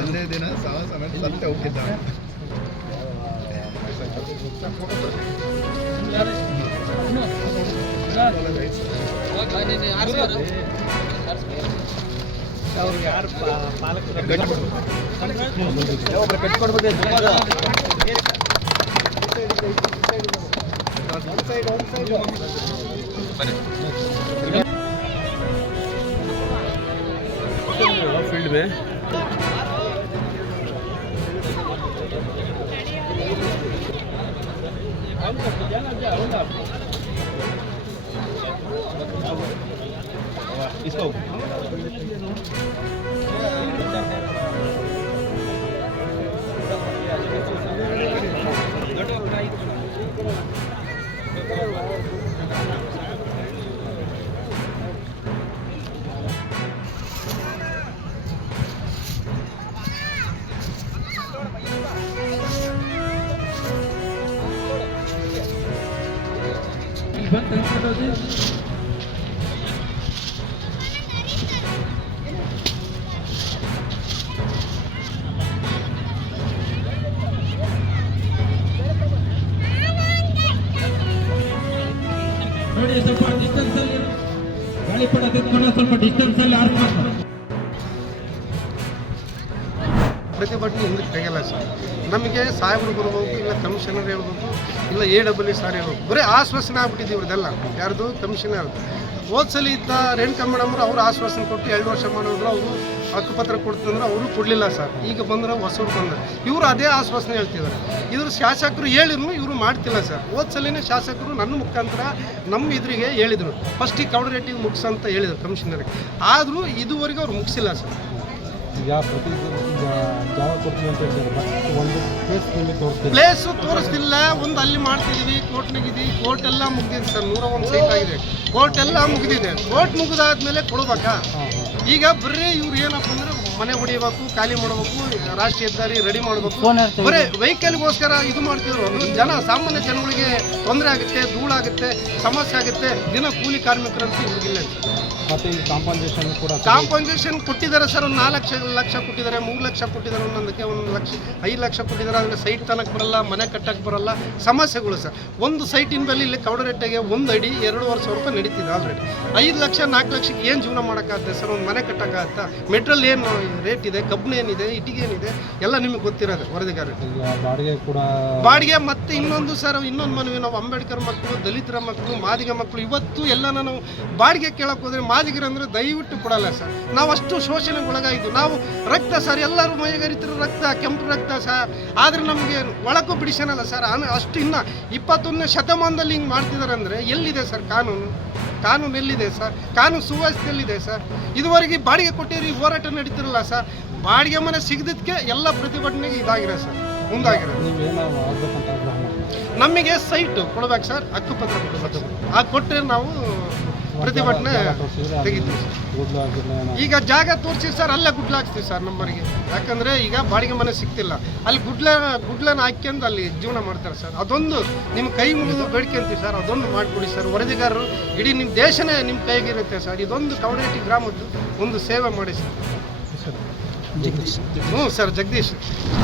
ಒಂದೇ ದಿನ ಸಮೇತ ಸತ್ಯ ಹೋಗಿದ್ದಾನೆ. ಅವ್ರಿಗೆ ಯಾರು ಪಾಲಕರು फील्ड में इसको ನೋಡಿ ಸ್ವಲ್ಪ ಡಿಸ್ಟೆನ್ಸ್ ಅಲ್ಲಿ ಗಾಳಿಪಟ ತೆಗೆದುಕೊಂಡು ಸ್ವಲ್ಪ ಡಿಸ್ಟೆನ್ಸ್ ಅಲ್ಲಿ ಆರ್ಸ್ಬೇಕು. ಪ್ರತಿಭಟನೆ ಹಿಂದಕ್ಕೆ ತೆಗೆಯಲ್ಲ ಸರ್. ನಮಗೆ ಸಾಹೇಬರು ಬರ್ಬೇಕು, ಇಲ್ಲ ಕಮಿಷನರ್ ಹೇಳ್ಬೇಕು, ಇಲ್ಲ AWS ಸಾರ್ ಹೇಳ್ಬೇಕು. ಬರೀ ಆಶ್ವಾಸನೆ ಆಗ್ಬಿಟ್ಟಿದ್ದೀವಿ ಇವ್ರದ್ದೆಲ್ಲ. ಯಾರ್ದು ಕಮಿಷನರ್ ಹೋದ್ಸಲ ಇದ್ದ ರೇಣುಕಮ್ಮನವರು ಅವರು ಆಶ್ವಾಸನೆ ಕೊಟ್ಟು 2 ವರ್ಷ ಮಾಡಿದ್ರು. ಅವರು ಹಕ್ಕುಪತ್ರ ಕೊಡ್ತಂದ್ರೆ ಅವರು ಕೊಡಲಿಲ್ಲ ಸರ್. ಈಗ ಬಂದ್ರೆ ಹೊಸರು ಬಂದ್ರೆ ಇವರು ಅದೇ ಆಶ್ವಾಸನೆ ಹೇಳ್ತಿದ್ದಾರೆ. ಇವರು ಶಾಸಕರು ಹೇಳಿದ್ರು ಇವರು ಮಾಡ್ತಿಲ್ಲ ಸರ್. ಹೋದ್ಸಲಿನೇ ಶಾಸಕರು ನನ್ನ ಮುಖಾಂತರ ನಮ್ಮ ಎದುರಿಗೆ ಹೇಳಿದರು, ಫಸ್ಟಿಗೆ ಕೌಡರೆಟ್ಟಿಗೆ ಮುಗಿಸಂತ ಹೇಳಿದರು ಕಮಿಷನರ್ಗೆ. ಆದರೂ ಇದುವರೆಗೂ ಅವ್ರು ಮುಗಿಸಿಲ್ಲ ಸರ್. ಪ್ಲೇಸು ತೋರಿಸ್ತಿಲ್ಲ. ಒಂದು ಅಲ್ಲಿ ಮಾಡ್ತಿದ್ದೀವಿ, ಕೋರ್ಟ್ನಾಗಿದ್ದೀವಿ. ಕೋರ್ಟ್ ಎಲ್ಲ ಮುಗಿದಿದೆ ಸರ್. 101 ಸೈಟ್ ಆಗಿದೆ. ಕೋರ್ಟ್ ಎಲ್ಲ ಮುಗಿದಿದೆ. ಕೋರ್ಟ್ ಮುಗಿದಾದ್ಮೇಲೆ ಕೊಡ್ಬೇಕಾ? ಈಗ ಬರೀ ಇವ್ರು ಏನಪ್ಪ ಅಂದ್ರೆ ಮನೆ ಹೊಡಿಬೇಕು, ಖಾಲಿ ಮಾಡಬೇಕು, ರಾಷ್ಟ್ರೀಯ ಹೆದ್ದಾರಿ ರೆಡಿ ಮಾಡಬೇಕು, ಬರೀ ವೆಹಿಕಲ್ಗೋಸ್ಕರ ಇದು ಮಾಡ್ತಿದ್ರು. ಅದು ಸಾಮಾನ್ಯ ಜನಗಳಿಗೆ ತೊಂದರೆ ಆಗುತ್ತೆ, ಧೂಳಾಗುತ್ತೆ, ಸಮಸ್ಯೆ ಆಗುತ್ತೆ. ದಿನ ಕೂಲಿ ಕಾರ್ಮಿಕರಂತೂ ಇವ್ರಿಗಿಲ್ಲ. ಕಾಂಪನ್ಸೇಷನ್ ಕೊಟ್ಟಿದ್ದಾರೆ ಸರ್. ಒಂದು 4 ಲಕ್ಷ ಕೊಟ್ಟಿದ್ದಾರೆ, 3 ಲಕ್ಷ ಕೊಟ್ಟಿದ್ದಾರೆ, ಒಂದೊಂದಕ್ಕೆ 1 ಲಕ್ಷ 5 ಲಕ್ಷ ಕೊಟ್ಟಿದ್ದಾರೆ. ಆದರೆ ಸೈಟ್ ತನಕ ಬರಲ್ಲ, ಮನೆ ಕಟ್ಟಕ್ಕೆ ಬರಲ್ಲ, ಸಮಸ್ಯೆಗಳು ಸರ್. ಒಂದು ಸೈಟಿನ ಮೇಲೆ ಇಲ್ಲಿ ಕೌಡರೆಟ್ಟೆಗೆ 1 ಅಡಿ 2,500 ರೂಪಾಯಿ ನಡೀತಿದೆ ಆಲ್ರೆಡಿ. 5 ಲಕ್ಷ 4 ಲಕ್ಷಕ್ಕೆ ಏನು ಜೀವನ ಮಾಡೋಕ್ಕಾಗುತ್ತೆ ಸರ್? ಒಂದು ಮನೆ ಕಟ್ಟೋಕ್ಕಾಗತ್ತಾ? ಮೆಟ್ರಲ್ ಏನು ರೇಟ್ ಇದೆ, ಕಬ್ಬು ಏನಿದೆ, ಇಟ್ಟಿಗೆ ಏನಿದೆ, ಎಲ್ಲ ನಿಮಗೆ ಗೊತ್ತಿರೋದು ವರದಿಗಾರ. ಬಾಡಿಗೆ ಮತ್ತೆ ಇನ್ನೊಂದು ಸರ್, ಇನ್ನೊಂದು ಮನವಿ, ನಾವು ಅಂಬೇಡ್ಕರ್ ಮಕ್ಕಳು, ದಲಿತರ ಮಕ್ಕಳು, ಮಾದಿಗ ಮಕ್ಕಳು ಇವತ್ತು ಎಲ್ಲ ನಾವು ಬಾಡಿಗೆ ಕೇಳಕ್ಕೆ ಹೋದ್ರೆ ಮಾದಿಗರು ಅಂದರೆ ದಯವಿಟ್ಟು ಕೊಡಲ್ಲ ಸರ್. ನಾವು ಅಷ್ಟು ಶೋಷಣೆಗೆ ಒಳಗಾಗಿದ್ದು. ನಾವು ರಕ್ತ ಸರ್, ಎಲ್ಲರೂ ಮೈಗರಿತರು ರಕ್ತ, ಕೆಂಪು ರಕ್ತ ಸರ್. ಆದರೆ ನಮಗೆ ಒಳಕ್ಕೂ ಬಿಡಿಸೋಣಲ್ಲ ಸರ್. ಅಷ್ಟು ಇನ್ನು 21ನೇ ಶತಮಾನದಲ್ಲಿ ಹಿಂಗೆ ಮಾಡ್ತಿದ್ದಾರೆ ಅಂದರೆ ಎಲ್ಲಿದೆ ಸರ್ ಕಾನೂನು? ಕಾನೂನು ಎಲ್ಲಿದೆ ಸರ್? ಕಾನೂನು ಸುವ್ಯವಸ್ಥೆಯಲ್ಲಿದೆ ಸರ್. ಇದುವರೆಗೆ ಬಾಡಿಗೆ ಕೊಟ್ಟಿರಿ ಹೋರಾಟ ನಡೀತಿರಲ್ಲ ಸರ್. ಬಾಡಿಗೆ ಮನೆ ಸಿಗದಕ್ಕೆ ಎಲ್ಲ ಪ್ರತಿಭಟನೆಗೆ ಇದಾಗಿರೋ ಸರ್, ಮುಂದಾಗಿರೋದು. ನಮಗೆ ಸೈಟು ಕೊಡ್ಬೇಕು ಸರ್, ಹಕ್ಕುಪತ್ರ ಕೊಡಬೇಕು. ಆ ಕೊಟ್ಟರೆ ನಾವು ಪ್ರತಿಭಟನೆ ತೆಗಿತೀವಿ ಸರ್. ಈಗ ಜಾಗ ತೋರಿಸಿ ಸರ್, ಅಲ್ಲೇ ಗುಡ್ಲ ಹಾಕ್ತೀವಿ ಸರ್ ನಮ್ಮವರಿಗೆ. ಯಾಕಂದರೆ ಈಗ ಬಾಡಿಗೆ ಮನೆ ಸಿಗ್ತಿಲ್ಲ, ಅಲ್ಲಿ ಗುಡ್ಲನ ಹಾಕ್ಯಂದು ಅಲ್ಲಿ ಜೀವನ ಮಾಡ್ತಾರೆ ಸರ್. ಅದೊಂದು ನಿಮ್ಮ ಕೈ ಮುಗಿದು ಬೇಡಿಕೆ ಅಂತೀವಿ ಸರ್, ಅದೊಂದು ಮಾಡಿಕೊಡಿ ಸರ್. ವರದಿಗಾರರು ಇಡೀ ನಿಮ್ಮ ದೇಶನೇ ನಿಮ್ಮ ಕೈಗಿರುತ್ತೆ ಸರ್. ಇದೊಂದು ಕೌಡರೆಟ್ಟಿ ಗ್ರಾಮದ್ದು ಒಂದು ಸೇವೆ ಮಾಡಿ ಸರ್. ಹ್ಞೂ ಸರ್, ಜಗದೀಶ್.